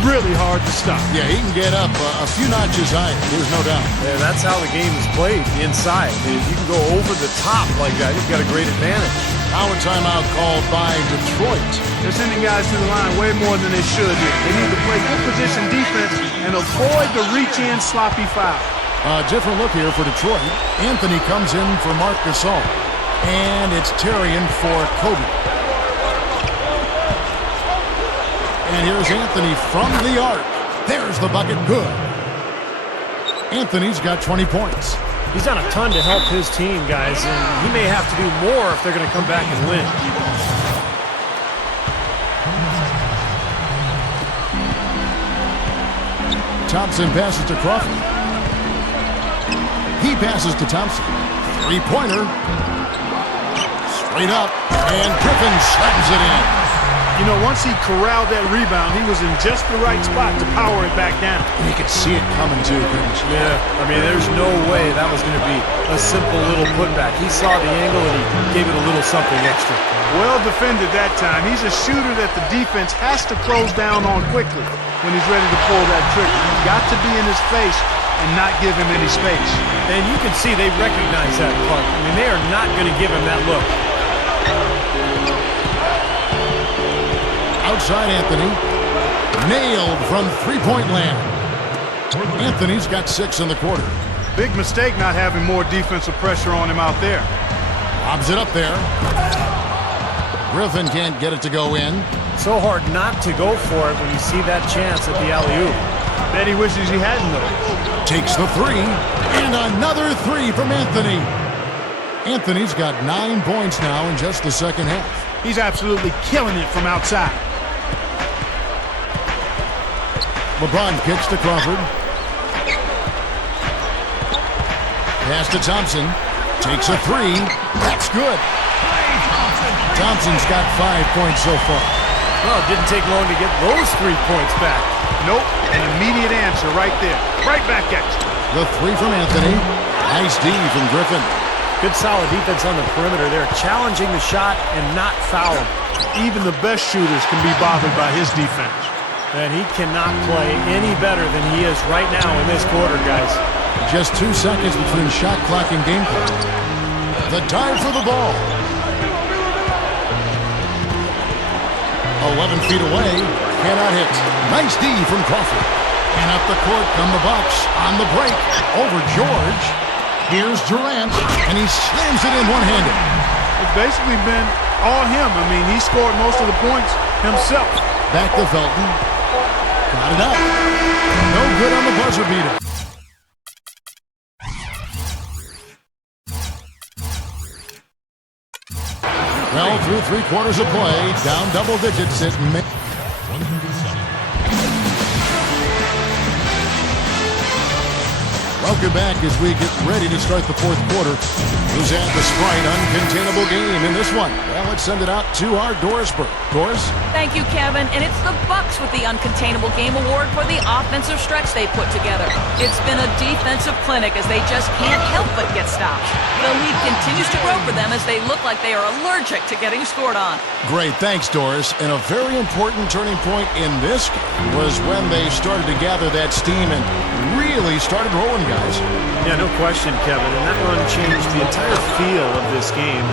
really hard to stop. Yeah, he can get up a few notches higher, there's no doubt. Yeah, that's how the game is played, inside. If you can go over the top like that, you've got a great advantage. Now a timeout called by Detroit. They're sending guys to the line way more than they should here. They need to play good position defense and avoid the reach-in sloppy foul. A different look here for Detroit. Anthony comes in for Marc Gasol. And it's Terrian for Kobe. And here's Anthony from the arc. There's the bucket, good. Anthony's got 20 points. He's done a ton to help his team, guys, and he may have to do more if they're going to come back and win. Thompson passes to Crawford. He passes to Thompson. Three-pointer. Straight up, and Griffin slams it in. You know, once he corralled that rebound, he was in just the right spot to power it back down. And you could see it coming too, couldn't you? Yeah, I mean, there's no way that was going to be a simple little putback. He saw the angle and he gave it a little something extra. Well defended that time. He's a shooter that the defense has to close down on quickly when he's ready to pull that trigger. He's got to be in his face and not give him any space. And you can see they recognize that, Clark. I mean, they are not going to give him that look. Outside Anthony. Nailed from three-point land. Anthony's got 6 in the quarter. Big mistake not having more defensive pressure on him out there. Lobs it up there. Griffin can't get it to go in. So hard not to go for it when you see that chance at the alley-oop. Bet he wishes he hadn't, though. Takes the 3. And another 3 from Anthony. Anthony's got 9 points now in just the second half. He's absolutely killing it from outside. LeBron kicks to Crawford. Pass to Thompson. Takes a 3. That's good. Thompson's got 5 points so far. Well, it didn't take long to get those 3 points back. Nope, an immediate answer right there. Right back at you. The 3 from Anthony. Nice D from Griffin. Good solid defense on the perimeter there, challenging the shot and not fouling. Even the best shooters can be bothered by his defense. And he cannot play any better than he is right now in this quarter, guys. Just 2 seconds between shot clock and game clock. The dive for the ball. 11 feet away. Cannot hit. Nice D from Crawford. And up the court come the Bucks on the break. Over George. Here's Durant. And he slams it in one-handed. It's basically been all him. I mean, he scored most of the points himself. Back to Felton. Got it up. No good on the buzzer beater. Well, through 3 quarters of play, down double digits at mid. Welcome back as we get ready to start the 4th quarter. Who's at the Sprite uncontainable game in this one? Well, let's send it out to our Doris Burke. Doris? Thank you, Kevin. And it's the Bucks with the uncontainable game award for the offensive stretch they put together. It's been a defensive clinic as they just can't help but get stops. The lead continues to grow for them as they look like they are allergic to getting scored on. Great, thanks, Doris. And a very important turning point in this game was when they started to gather that steam and really started rolling, guys. Yeah, no question, Kevin. And that run changed the entire feel of this game.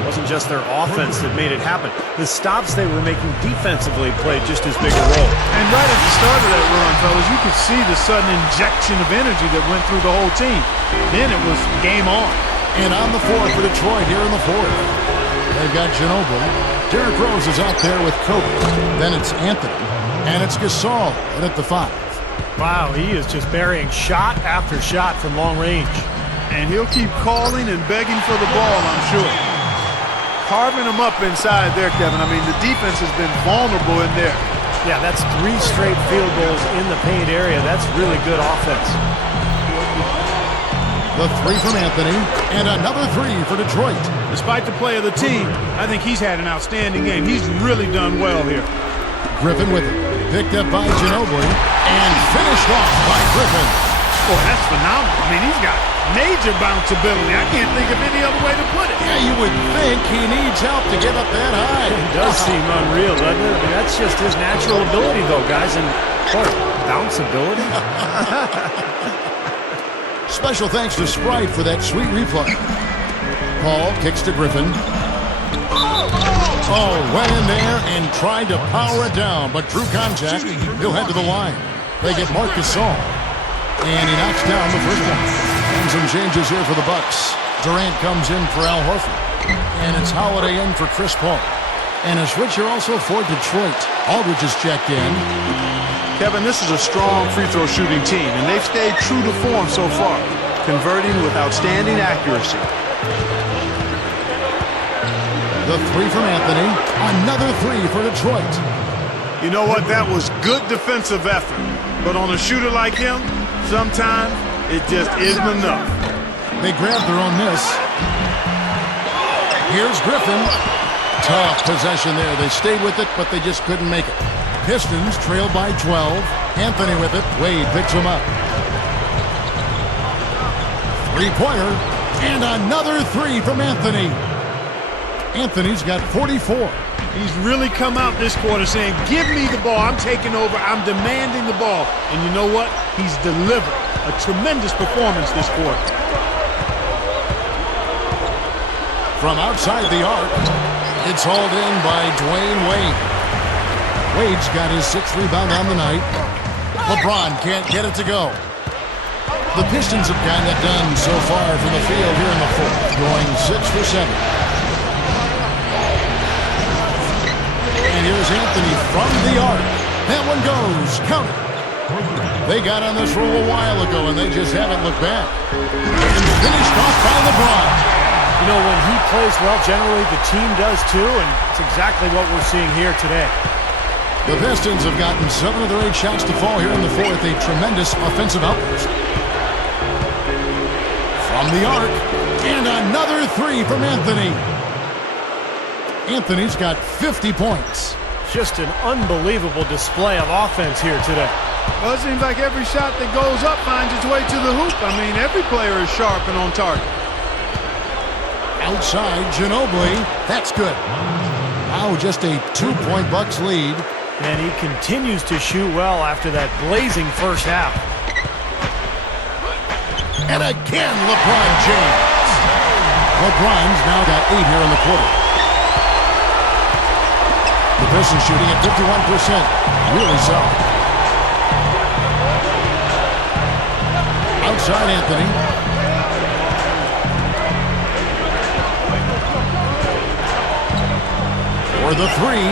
It wasn't just their offense that made it happen. The stops they were making defensively played just as big a role. And right at the start of that run, fellas, you could see the sudden injection of energy that went through the whole team. Then it was game on. And on the floor for Detroit here in the 4th. They've got Ginobili. Derrick Rose is out there with Kobe. Then it's Anthony. And it's Gasol at the 5. Wow, he is just burying shot after shot from long range. And he'll keep calling and begging for the ball, I'm sure. Carving them up inside there, Kevin. I mean, the defense has been vulnerable in there. Yeah, that's 3 straight field goals in the paint area. That's really good offense. The 3 from Anthony, and another 3 for Detroit. Despite the play of the team, I think he's had an outstanding game. He's really done well here. Griffin with it. Picked up by Ginobili, and finished off by Griffin. Boy, that's phenomenal. I mean, he's got major bounce ability. I can't think of any other way to put it. Yeah, you would think he needs help to get up that high. It does seem unreal, doesn't it? I mean, that's just his natural ability, though, guys. And, boy, bounce ability? Special thanks to Sprite for that sweet replay. Paul kicks to Griffin. Oh, went in there and tried to power it down, but drew contact. He'll head to the line. They get Marc Gasol, and he knocks down the first one. And some changes here for the Bucks. Durant comes in for Al Horford, and it's Holiday in for Chris Paul. And a switch here also for Detroit. Aldridge is checked in. Kevin, this is a strong free throw shooting team, and they've stayed true to form so far, converting with outstanding accuracy. The 3 from Anthony. Another 3 for Detroit. You know what? That was good defensive effort. But on a shooter like him, sometimes it just isn't enough. They grabbed their own miss. Here's Griffin. Tough possession there. They stayed with it, but they just couldn't make it. Pistons trailed by 12. Anthony with it. Wade picks him up. 3-pointer. And another 3 from Anthony. Anthony's got 44. He's really come out this quarter saying, give me the ball. I'm taking over. I'm demanding the ball. And you know what? He's delivered a tremendous performance this quarter. From outside the arc, it's hauled in by Dwayne Wade. Wade's got his 6th rebound on the night. LeBron can't get it to go. The Pistons have gotten it done so far from the field here in the 4th, going 6 for 7. And here's Anthony from the arc. That one goes. Count it. They got on this roll a while ago, and they just haven't looked back. And finished off by LeBron. You know, when he plays well, generally the team does too, and it's exactly what we're seeing here today. The Pistons have gotten 7 of their 8 shots to fall here in the 4th. A tremendous offensive outburst. From the arc. And another 3 from Anthony. Anthony's got 50 points. Just an unbelievable display of offense here today. Well, it seems like every shot that goes up finds its way to the hoop. I mean, every player is sharp and on target. Outside, Ginobili. That's good. Now just a 2-point Bucks lead. And he continues to shoot well after that blazing first half. And again, LeBron James. LeBron's now got 8 here in the quarter. The Pistons shooting at 51%. Really solid. Outside Anthony. For the three.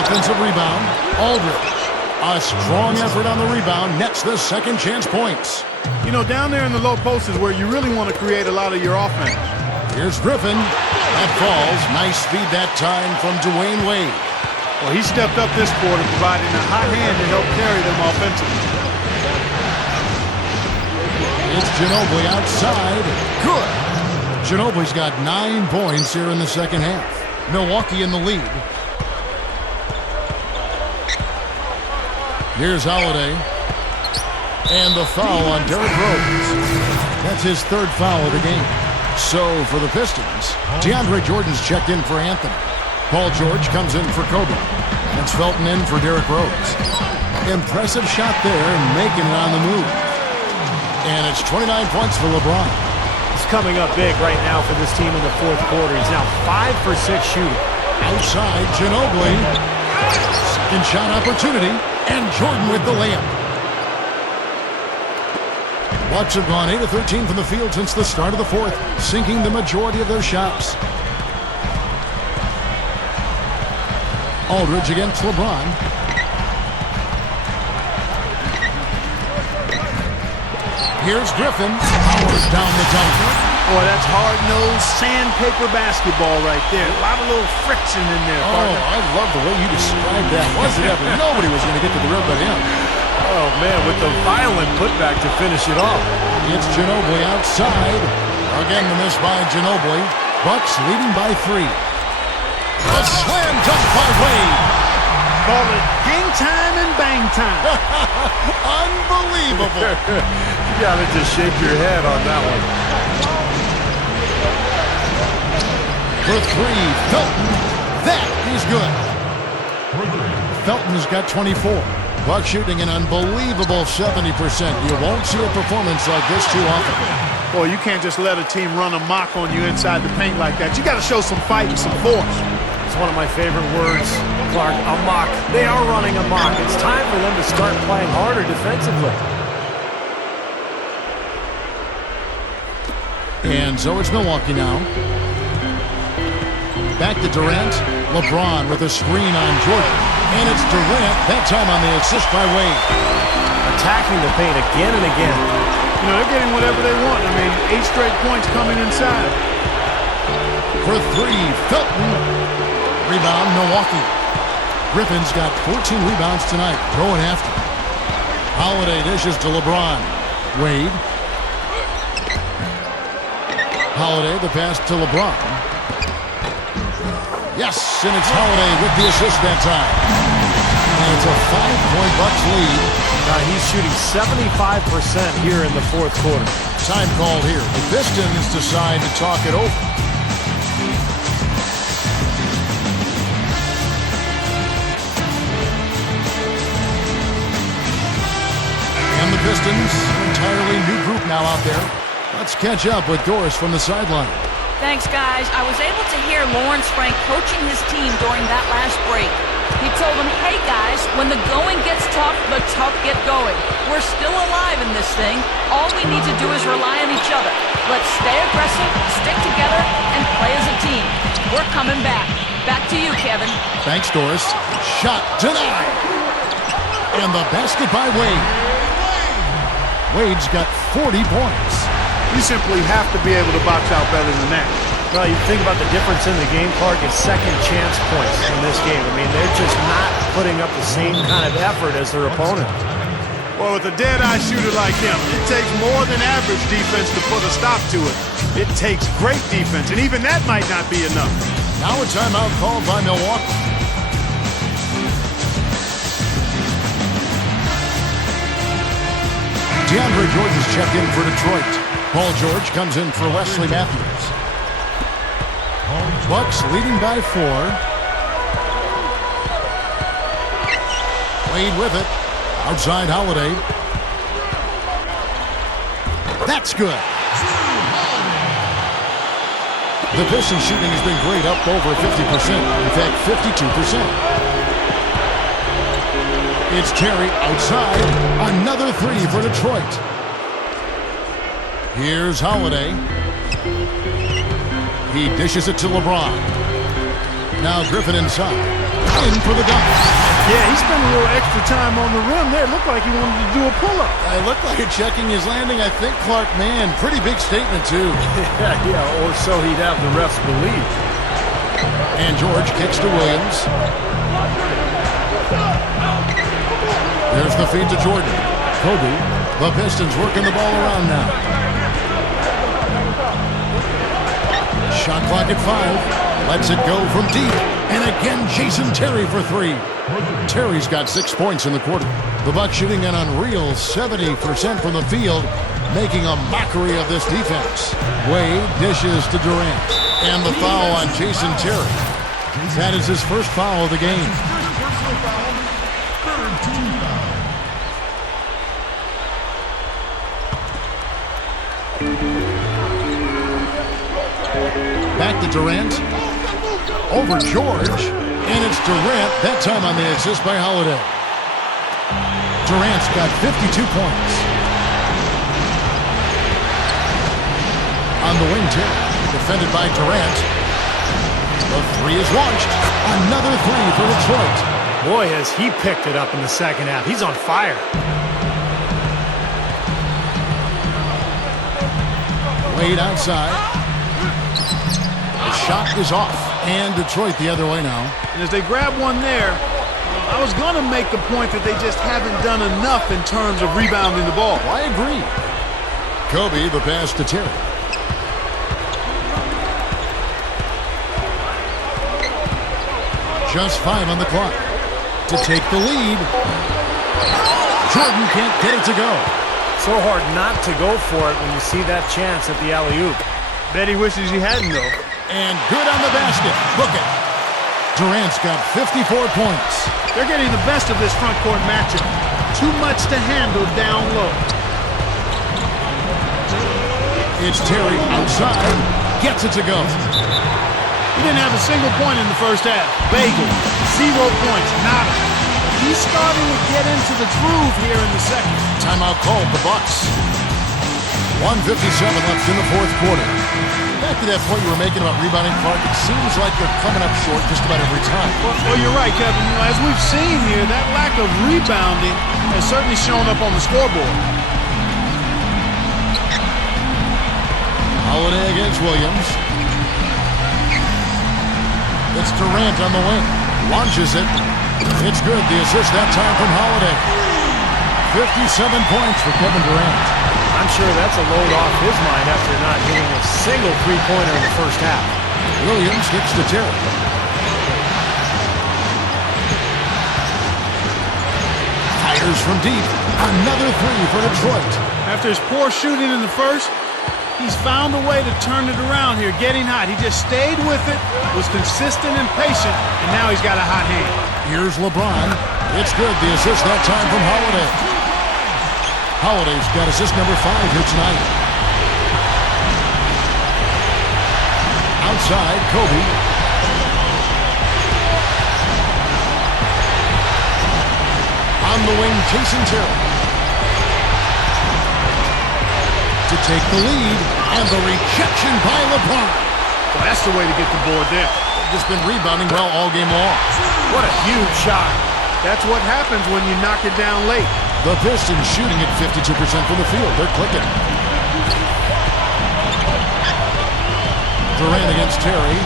Offensive rebound. Aldridge. A strong effort on the rebound. Nets the second chance points. You know, down there in the low post is where you really want to create a lot of your offense. Here's Griffin. That falls. Nice feed that time from Dwayne Wade. Well, he stepped up this quarter, providing a hot hand to help carry them offensively. It's Ginobili outside. Good. Ginobili's got 9 points here in the second half. Milwaukee in the lead. Here's Holiday. And the foul on Derrick Rose. That's his 3rd foul of the game. So for the Pistons, DeAndre Jordan's checked in for Anthony. Paul George comes in for Kobe. That's Felton in for Derrick Rose. Impressive shot there, making it on the move. And it's 29 points for LeBron. He's coming up big right now for this team in the fourth quarter. He's now 5 for 6 shooting. Outside, Ginobili. Second shot opportunity. And Jordan with the layup. Bucks have gone 8 of 13 from the field since the start of the fourth, sinking the majority of their shots. Aldridge against LeBron. Here's Griffin. Powers down the dunker. Boy, that's hard-nosed sandpaper basketball right there. A lot of little friction in there, partner. I love the way you described that. Wasn't ever. Nobody was going to get to the rim but him. Oh, man, with the violent putback to finish it off. It's Ginobili outside. Again, the miss by Ginobili. Bucks leading by 3. A slam dunk by Wade. Call it hang time and bang time. Unbelievable. You got to just shake your head on that one. For 3, Felton. That is good. Felton's got 24. Bucks shooting an unbelievable 70%. You won't see a performance like this too often. Boy, you can't just let a team run amok on you inside the paint like that. You got to show some fight and some force. It's one of my favorite words, Clark, amok. They are running amok. It's time for them to start playing harder defensively. And so it's Milwaukee now. Back to Durant. LeBron with a screen on Jordan. And it's Durant, that time on the assist by Wade. Attacking the paint again and again. You know, they're getting whatever they want. I mean, 8 straight points coming inside. For 3, Felton. Rebound, Milwaukee. Griffin's got 14 rebounds tonight, going after. Holiday dishes to LeBron. Wade. Holiday, the pass to LeBron. Yes, and it's Holiday with the assist that time. And it's a 5-point Bucks lead. Now he's shooting 75% here in the fourth quarter. Time called here. The Pistons decide to talk it over. And the Pistons, an entirely new group now out there. Let's catch up with Doris from the sideline. Thanks, guys. I was able to hear Lawrence Frank coaching his team during that last break. He told them, hey, guys, when the going gets tough, the tough get going. We're still alive in this thing. All we need to do is rely on each other. Let's stay aggressive, stick together, and play as a team. We're coming back. Back to you, Kevin. Thanks, Doris. Shot denied. And the basket by Wade. Wade's got 40 points. You simply have to be able to box out better than that. Well, you think about the difference in the game, Clark, is second chance points in this game. I mean, they're just not putting up the same kind of effort as their opponent. Well, with a dead-eye shooter like him, it takes more than average defense to put a stop to it. It takes great defense, and even that might not be enough. Now a timeout called by Milwaukee. DeAndre Jordan's checked in for Detroit. Paul George comes in for Wesley Matthews. Bucks leading by 4. Wade with it. Outside Holiday. That's good. The Pistons shooting has been great, up over 50%. In fact, 52%. It's Terry outside. Another 3 for Detroit. Here's Holiday. He dishes it to LeBron. Now Griffin inside. In for the dunk. Yeah, he spent a little extra time on the rim there. It looked like he wanted to do a pull-up. It looked like it checking his landing. I think Clark, man, pretty big statement, too. yeah, or so he'd have the refs believe. And George kicks to Williams. There's the feed to Jordan. Kobe. The Pistons working the ball around now. Shot clock at 5. Lets it go from deep. And again, Jason Terry for 3. Terry's got 6 points in the quarter. The Bucks shooting an unreal 70% from the field, making a mockery of this defense. Wade dishes to Durant. And the foul on Jason Terry. That is his first foul of the game. Back to Durant. Over George. And it's Durant, that time on the assist by Holiday. Durant's got 52 points. On the wing, Terry. Defended by Durant. The 3 is launched. Another 3 for Detroit. Boy, has he picked it up in the second half. He's on fire. Wade outside. The shot is off. And Detroit the other way now. And as they grab one there, I was going to make the point that they just haven't done enough in terms of rebounding the ball. I agree. Kobe, the pass to Terry. Just 5 on the clock to take the lead. Jordan can't get it to go. So hard not to go for it when you see that chance at the alley-oop. Bet he wishes he hadn't, though. And good on the basket. Look it. Durant's got 54 points. They're getting the best of this front court matchup. Too much to handle down low. It's Terry outside. Gets it to go. He didn't have a single point in the first half. Bagel. 0 points. Nada. He's starting to get into the groove here in the second. Timeout called the Bucks. 1:57 left in the fourth quarter. Back to that point you were making about rebounding, Clark, it seems like you're coming up short just about every time. Well, you're right, Kevin. You know, as we've seen here, that lack of rebounding has certainly shown up on the scoreboard. Holiday against Williams. It's Durant on the wing. Launches it. It's good. The assist that time from Holiday. 57 points for Kevin Durant. I'm sure that's a load off his mind after not hitting a single three-pointer in the first half. Williams gets to Terry. Fires from deep. Another 3 for Detroit. After his poor shooting in the first, he's found a way to turn it around here, getting hot. He just stayed with it, was consistent and patient, and now he's got a hot hand. Here's LeBron. It's good. The assist that time from Holiday. Holiday's got assist number 5 here tonight. Outside, Kobe. On the wing, Jason Terry. To take the lead, and the rejection by LeBron. Well, that's the way to get the board there. Just been rebounding well all game long. What a huge shot. That's what happens when you knock it down late. The Pistons shooting at 52% from the field. They're clicking. Durant against Terry.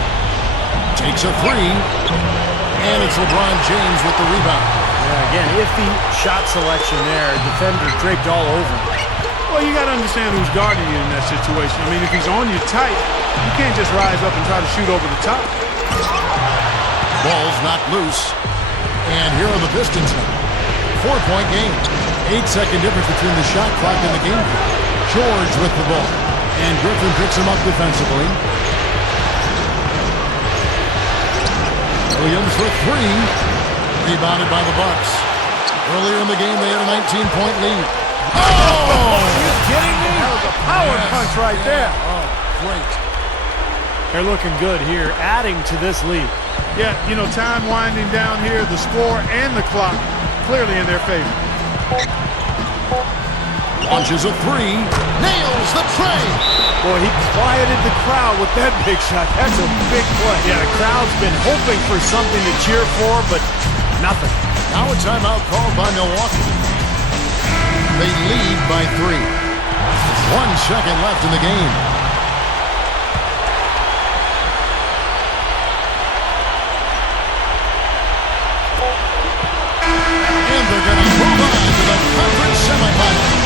Takes a 3. And it's LeBron James with the rebound. Yeah, again, iffy shot selection there. Defender draped all over him. Well, you got to understand who's guarding you in that situation. I mean, if he's on you tight, you can't just rise up and try to shoot over the top. Ball's not loose. And here are the Pistons now. 4-point game. 8-second difference between the shot clock and the game clock. George with the ball. And Griffin picks him up defensively. Williams for three. Rebounded by the Bucks. Earlier in the game, they had a 19-point lead. Oh! Are you kidding me? That was a power punch right there. Oh, great. They're looking good here, adding to this lead. Yeah, you know, time winding down here, the score and the clock clearly in their favor. Launches a three. Nails the tray. Boy, he quieted the crowd with that big shot. That's a big play. Yeah, the crowd's been hoping for something to cheer for, but nothing. Now a timeout called by Milwaukee. They lead by 3. 1 second left in the game. And they're going to move on to the conference semifinals.